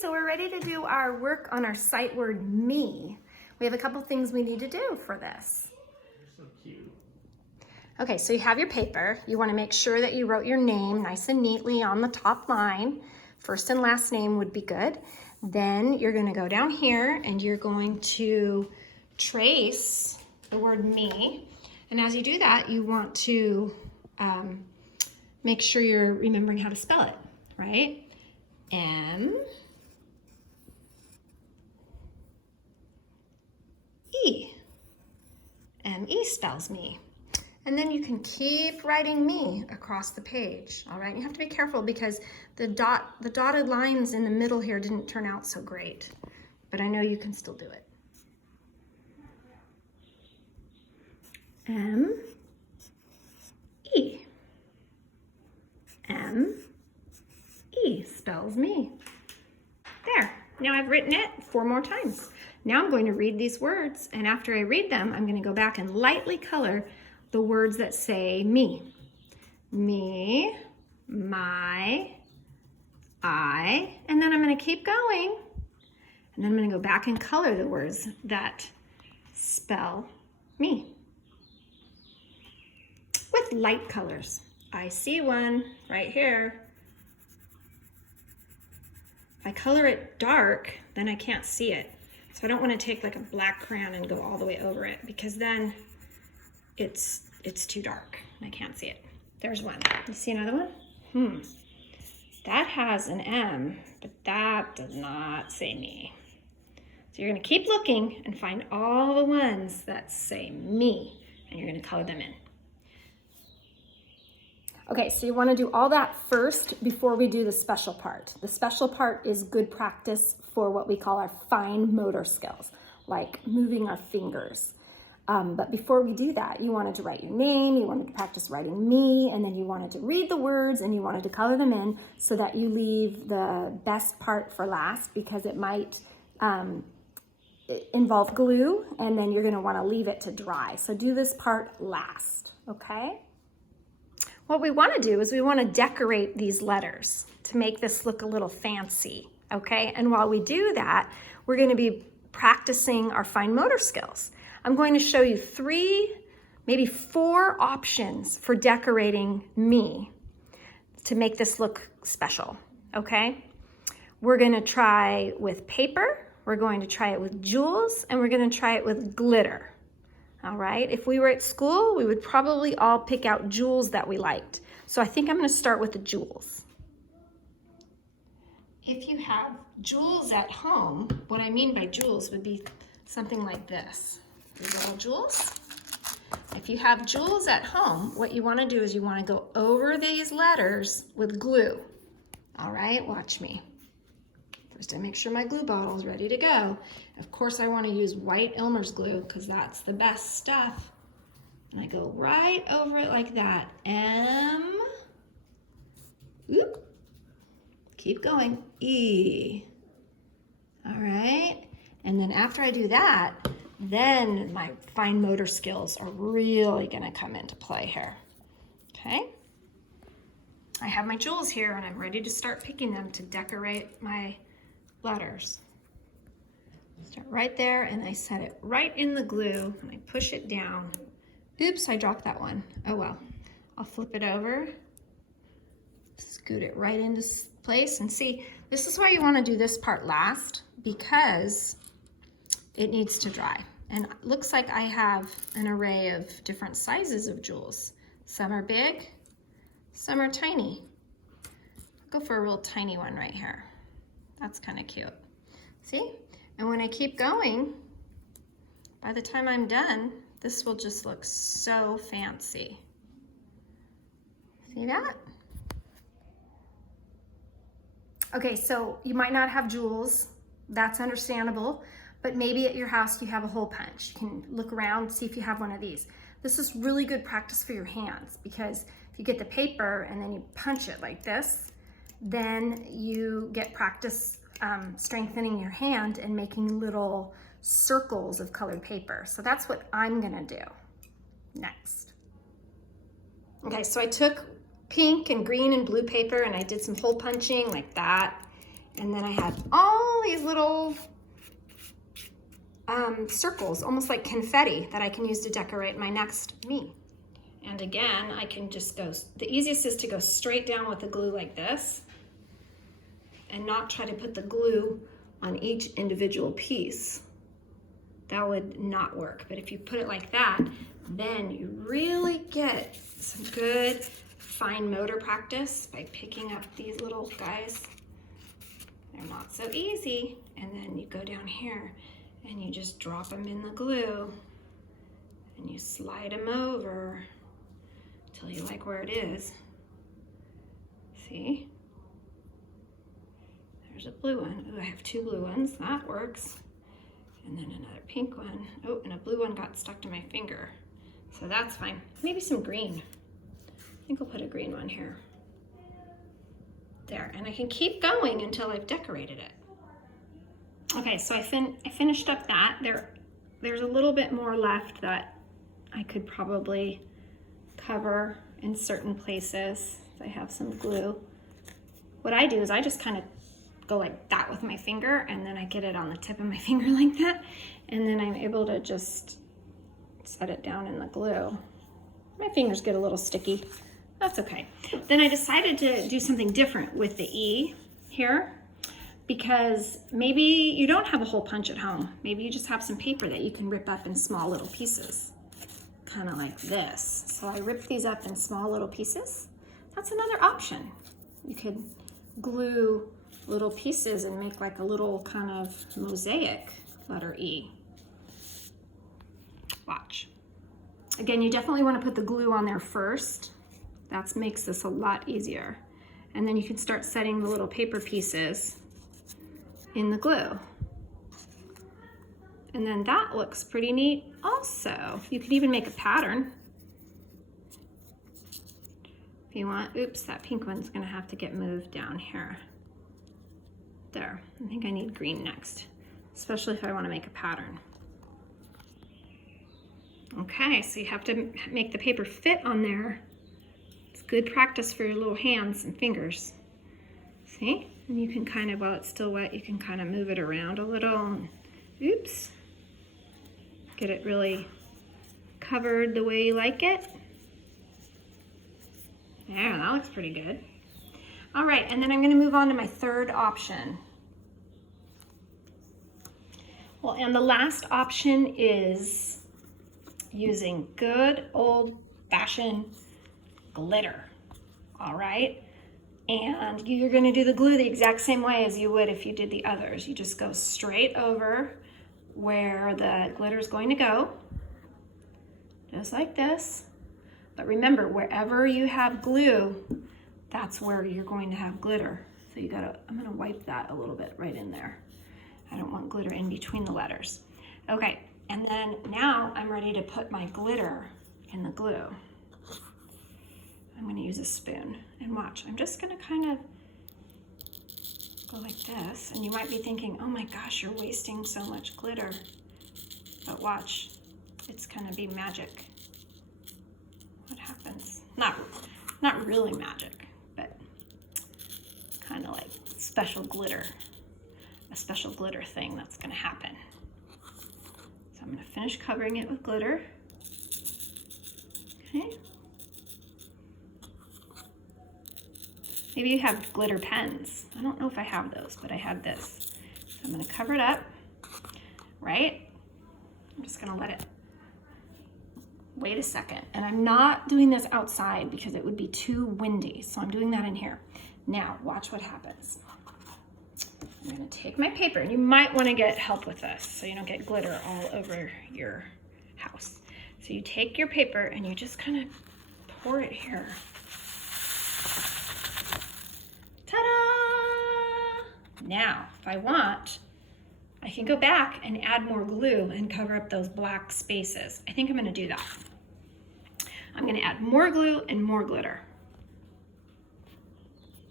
so we're ready to do our work on our sight word me. We have a couple things we need to do for this. You're so cute. Okay, so you have your paper. You want to make sure that you wrote your name nice and neatly on the top line. First and last name would be good. Then you're going to go down here and you're going to trace the word me. And as you do that, you want to make sure you're remembering how to spell it, right? M-E. M-E spells me. And then you can keep writing me across the page, all right? You have to be careful because the dotted lines in the middle here didn't turn out so great, but I know you can still do it. M-E. M-E spells me. There, now I've written it 4 more times. Now I'm going to read these words, and after I read them, I'm going to go back and lightly color the words that say me. Me, my, I, and then I'm going to keep going. And then I'm going to go back and color the words that spell me with light colors. I see one right here. If I color it dark, then I can't see it. So I don't want to take like a black crayon and go all the way over it because then it's too dark and I can't see it. There's one. You see another one? That has an M, but that does not say me. So you're going to keep looking and find all the ones that say me, and you're going to color them in. Okay, so you want to do all that first before we do the special part. The special part is good practice for what we call our fine motor skills, like moving our fingers. But before we do that, you wanted to write your name, you wanted to practice writing me, and then you wanted to read the words and you wanted to color them in so that you leave the best part for last because it might involve glue and then you're going to want to leave it to dry. So do this part last, okay? What we want to do is we want to decorate these letters to make this look a little fancy, okay? And while we do that, we're going to be practicing our fine motor skills. I'm going to show you 3, maybe 4 options for decorating me to make this look special, okay? We're going to try with paper, we're going to try it with jewels, and we're going to try it with glitter. All right, if we were at school, we would probably all pick out jewels that we liked. So I think I'm going to start with the jewels. If you have jewels at home, what I mean by jewels would be something like this. These are all jewels. If you have jewels at home, what you want to do is you want to go over these letters with glue. All right, watch me. First, I make sure my glue bottle is ready to go. Of course, I want to use white Elmer's glue because that's the best stuff. And I go right over it like that. M. Oop. Keep going. E. All right. And then after I do that, then my fine motor skills are really going to come into play here. Okay. I have my jewels here and I'm ready to start picking them to decorate my letters. Start right there and I set it right in the glue and I push it down. Oops, I dropped that one. Oh well. I'll flip it over, scoot it right into place, and see, this is why you want to do this part last because it needs to dry. And it looks like I have an array of different sizes of jewels. Some are big, some are tiny. I'll go for a real tiny one right here. That's kind of cute. See? And when I keep going, by the time I'm done, this will just look so fancy. See that? Okay, so you might not have jewels. That's understandable. But maybe at your house you have a hole punch. You can look around, see if you have one of these. This is really good practice for your hands because if you get the paper and then you punch it like this, then you get practice strengthening your hand and making little circles of colored paper. So that's what I'm gonna do next. Okay, so I took pink and green and blue paper and I did some hole punching like that. And then I had all these little circles, almost like confetti, that I can use to decorate my next me. And again, I can just go, the easiest is to go straight down with the glue like this and not try to put the glue on each individual piece. That would not work. But if you put it like that, then you really get some good fine motor practice by picking up these little guys. They're not so easy. And then you go down here and you just drop them in the glue and you slide them over till you like where it is. See? There's a blue one. Ooh, I have two blue ones. That works. And then another pink one. Oh, and a blue one got stuck to my finger. So that's fine. Maybe some green. I think I'll put a green one here. There, and I can keep going until I've decorated it. Okay, so I finished up that. There's a little bit more left that I could probably cover in certain places. I have some glue. What I do is I just kind of go like that with my finger, and then I get it on the tip of my finger like that, and then I'm able to just set it down in the glue. My fingers get a little sticky. That's okay. Then I decided to do something different with the E here, because maybe you don't have a hole punch at home. Maybe you just have some paper that you can rip up in small little pieces, kind of like this. So I ripped these up in small little pieces. That's another option. You could glue little pieces and make like a little kind of mosaic letter E. Watch. Again, you definitely want to put the glue on there first. That makes this a lot easier. And then you can start setting the little paper pieces in the glue. And then that looks pretty neat also. You could even make a pattern if you want. Oops, that pink one's gonna have to get moved down here. There, I think I need green next, especially if I want to make a pattern. Okay, so you have to make the paper fit on there. It's good practice for your little hands and fingers. See? And you can kind of, while it's still wet, you can kind of move it around a little. Oops. Get it really covered the way you like it. Yeah, that looks pretty good. All right, and then I'm gonna move on to my third option. Well, and the last option is using good old-fashioned glitter, all right? And you're gonna do the glue the exact same way as you would if you did the others. You just go straight over where the glitter is going to go, just like this. But remember, wherever you have glue, that's where you're going to have glitter. So you gotta, I'm gonna wipe that a little bit right in there. I don't want glitter in between the letters. Okay, and then now I'm ready to put my glitter in the glue. I'm gonna use a spoon and watch. I'm just gonna kind of go like this, and you might be thinking, oh my gosh, you're wasting so much glitter. But watch, it's gonna be magic. What happens? Not really magic, but kind of like special glitter, a special glitter thing that's gonna happen. So I'm gonna finish covering it with glitter. Okay. Maybe you have glitter pens. I don't know if I have those, but I have this. So I'm gonna cover it up, right? I'm just gonna let it wait a second. And I'm not doing this outside because it would be too windy. So I'm doing that in here. Now, watch what happens. I'm gonna take my paper, and you might wanna get help with this so you don't get glitter all over your house. So you take your paper and you just kind of pour it here. Ta-da! Now, if I want, I can go back and add more glue and cover up those black spaces. I think I'm gonna do that. I'm gonna add more glue and more glitter.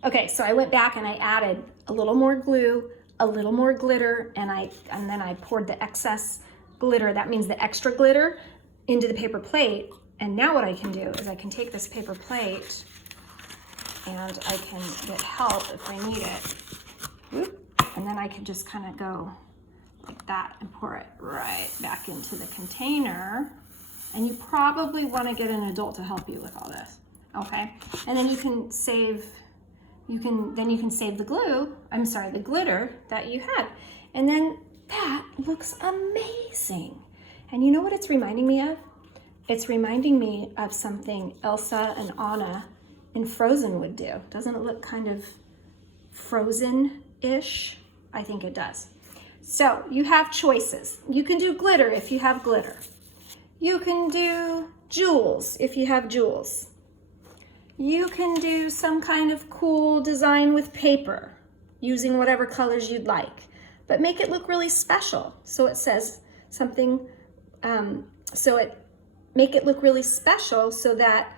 Okay, so I went back and I added a little more glue, a little more glitter, and then I poured the excess glitter, that means the extra glitter, into the paper plate. And now what I can do is I can take this paper plate and I can get help if I need it. Whoop. And then I can just kind of go like that and pour it right back into the container. And you probably want to get an adult to help you with all this, okay? And then you can save, you can save the glue, I'm sorry, the glitter that you had. And then that looks amazing. And you know what it's reminding me of? It's reminding me of something Elsa and Anna in Frozen would do. Doesn't it look kind of Frozen-ish? I think it does. So you have choices. You can do glitter if you have glitter. You can do jewels if you have jewels. You can do some kind of cool design with paper using whatever colors you'd like, but make it look really special. So it says something, make it look really special so that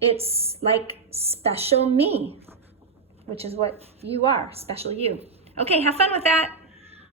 it's like special me, which is what you are, special you. Okay, have fun with that.